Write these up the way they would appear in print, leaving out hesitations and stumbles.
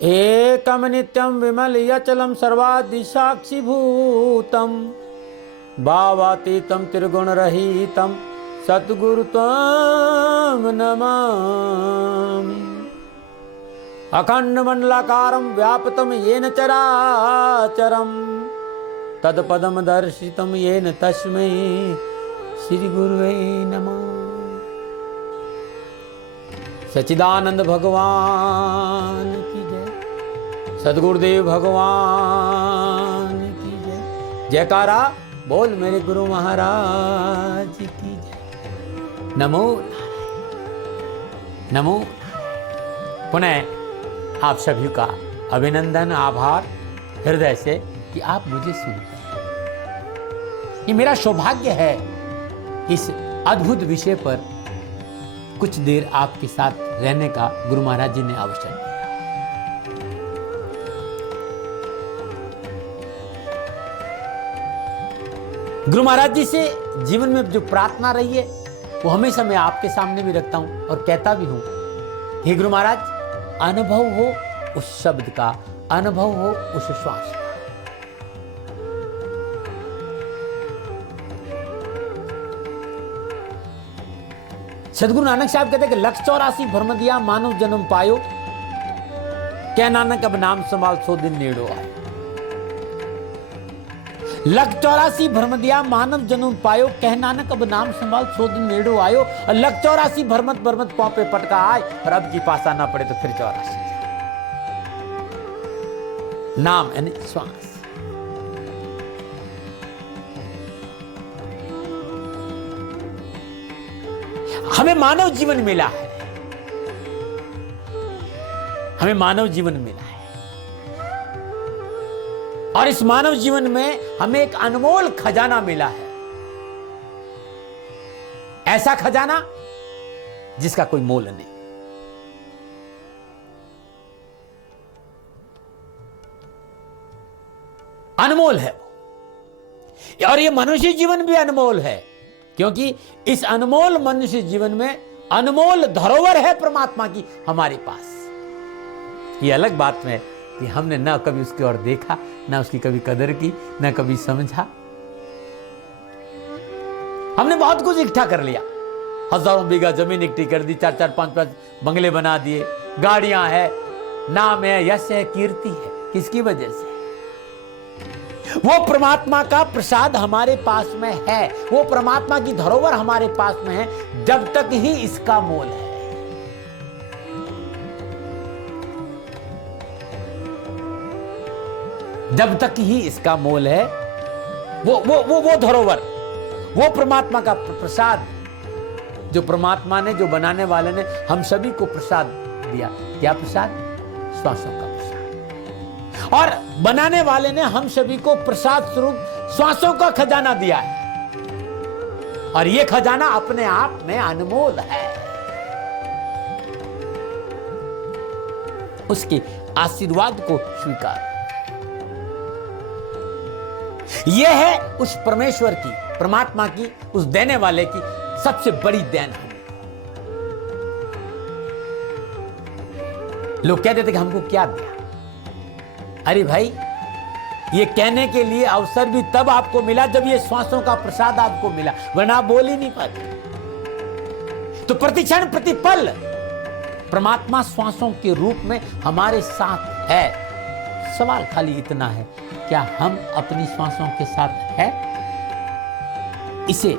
एकम नित्यम विमल यचलम सर्वादिसाक्षिभूतम भावातीतम त्रिगुण रहितम सद्गुरु त्वं नमामि। अखंड मंडलाकारं व्याप्तं येन चराचरं तत्पदं दर्शितं येन तस्मै श्री गुरुवे नमः। सच्चिदानंद भगवान की जय, सद्गुरुदेव भगवान की जय। जयकारा बोल मेरे गुरु महाराज की जय। नमो नमो। पुनः आप सभी का अभिनंदन, आभार हृदय से कि आप मुझे सुनते हैं। ये मेरा सौभाग्य है इस अद्भुत विषय पर कुछ देर आपके साथ रहने का गुरु महाराज जी ने अवसर दिया। गुरु महाराज जी से जीवन में जो प्रार्थना रही है वो हमेशा मैं आपके सामने भी रखता हूं और कहता भी हूं, हे गुरु महाराज, अनुभव हो उस शब्द का, अनुभव हो उस श्वास का। सदगुरु नानक साहब कहते हैं कि 184 भ्रम दिया मानव जन्म पायो, क्या नानक अब नाम संभाल 100 दिन नेड़ो आए। 184 भ्रम दिया मानव जन्म पायो, कह नानक अब नाम संभाल 100 दिन नेड़ो आयो। 184 भरमत भरमत पांव पे पटका आए, और अब की पासा ना पड़े तो फिर 84 नाम यानी श्वास। हमें मानव जीवन मिला है, हमें मानव जीवन मिला है, और इस मानव जीवन में हमें एक अनमोल खजाना मिला है। ऐसा खजाना जिसका कोई मोल नहीं। अनमोल है वो, और ये मनुष्य जीवन भी अनमोल है, क्योंकि इस अनमोल मनुष्य जीवन में अनमोल धरोहर है परमात्मा की हमारे पास। ये अलग बात है कि हमने ना कभी उसकी ओर देखा, ना उसकी कभी कदर की, ना कभी समझा। हमने बहुत कुछ इकट्ठा कर लिया, हजारों बीघा जमीन इकट्ठी कर दी, 4-4, 5-5 बंगले बना दिए, गाड़ियां है, नाम है, यश है, कीर्ति है। किसकी वजह से? वो परमात्मा का प्रसाद हमारे पास में है, वो परमात्मा की धरोहर हमारे पास में है, जब तक ही इसका मोल है। जब तक ही इसका मोल है, वो धरोहर, वो परमात्मा का प्रसाद, जो परमात्मा ने, जो बनाने वाले ने हम सभी को प्रसाद दिया। क्या प्रसाद? श्वासों का प्रसाद। और बनाने वाले ने हम सभी को प्रसाद स्वरूप श्वासों का खजाना दिया है, और यह खजाना अपने आप में अनमोल है। उसके आशीर्वाद को स्वीकार। यह है उस परमेश्वर की, परमात्मा की, उस देने वाले की सबसे बड़ी देन है। लोग कहते थे कि हमको क्या दिया। अरे भाई, ये कहने के लिए अवसर भी तब आपको मिला जब ये श्वासों का प्रसाद आपको मिला, वरना आप बोल ही नहीं पाते। तो प्रतिक्षण प्रतिपल परमात्मा श्वासों के रूप में हमारे साथ है। सवाल खाली इतना है, क्या हम अपनी श्वासों के साथ है? इसे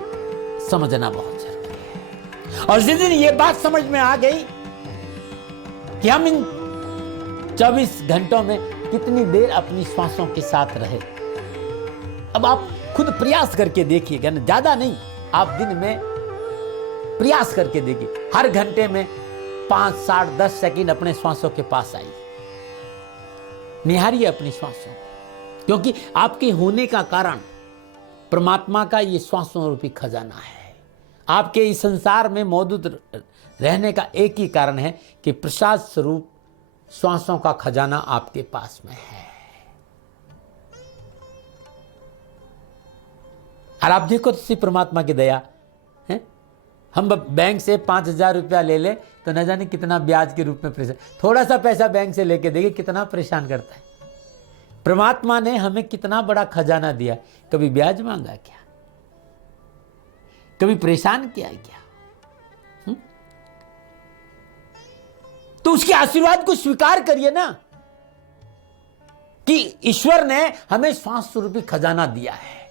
समझना बहुत जरूरी है। और जिस दिन ये बात समझ में आ गई कि हम इन 24 घंटों में कितनी देर अपनी श्वासों के साथ रहे, अब आप खुद प्रयास करके देखिएगा ना, ज्यादा नहीं, आप दिन में प्रयास करके देखिए, हर घंटे में 5, 7, 10 सेकंड अपने श्वासों के पास आइए, निहारिए अपनी श्वासों, क्योंकि आपके होने का कारण परमात्मा का ये श्वासों रूपी खजाना है। आपके इस संसार में मौजूद रहने का एक ही कारण है कि प्रसाद स्वरूप श्वासों का खजाना आपके पास में है। और आप देखो तो परमात्मा की दया है, हम बैंक से 5,000 रुपया ले ले तो न जाने कितना ब्याज के रूप में परेशान, थोड़ा सा पैसा बैंक से लेके देखिए कितना परेशान करता है। परमात्मा ने हमें कितना बड़ा खजाना दिया, कभी ब्याज मांगा क्या, कभी परेशान किया क्या? तो उसके आशीर्वाद को स्वीकार करिए ना कि ईश्वर ने हमें श्वास स्वरूपी खजाना दिया है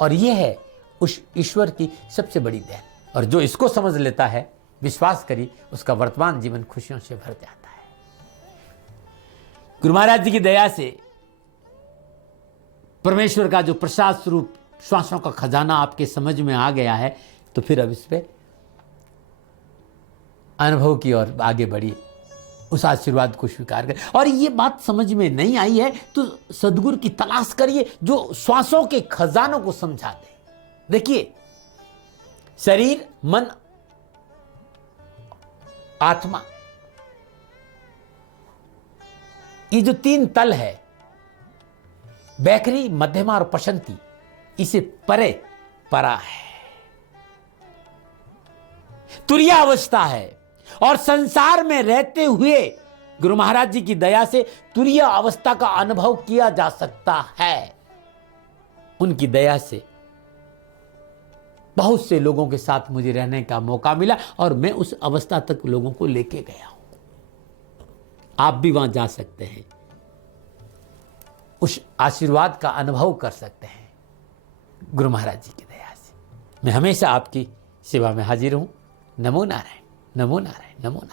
और यह है उस ईश्वर की सबसे बड़ी देन। और जो इसको समझ लेता है, विश्वास करिए, उसका वर्तमान जीवन खुशियों से भर जाता है। गुरु महाराज जी की दया से परमेश्वर का जो प्रसाद स्वरूप श्वासों का खजाना आपके समझ में आ गया है, तो फिर अब इस पे अनुभव की ओर आगे बढ़िए, उस आशीर्वाद को स्वीकार करें। और ये बात समझ में नहीं आई है तो सदगुरु की तलाश करिए जो श्वासों के खजानों को समझा दे। देखिए, शरीर, मन, आत्मा, ये जो 3 तल है, बैखरी, मध्यमा और पशंती, इसे परे परा है, तुरिया अवस्था है। और संसार में रहते हुए गुरु महाराज जी की दया से तुरीय अवस्था का अनुभव किया जा सकता है। उनकी दया से बहुत से लोगों के साथ मुझे रहने का मौका मिला और मैं उस अवस्था तक लोगों को लेके गया हूं। आप भी वहां जा सकते हैं, उस आशीर्वाद का अनुभव कर सकते हैं गुरु महाराज जी की दया से। मैं हमेशा आपकी सेवा में हाजिर हूं। नमो नारायण, नमो नारायण, नमो नारायण।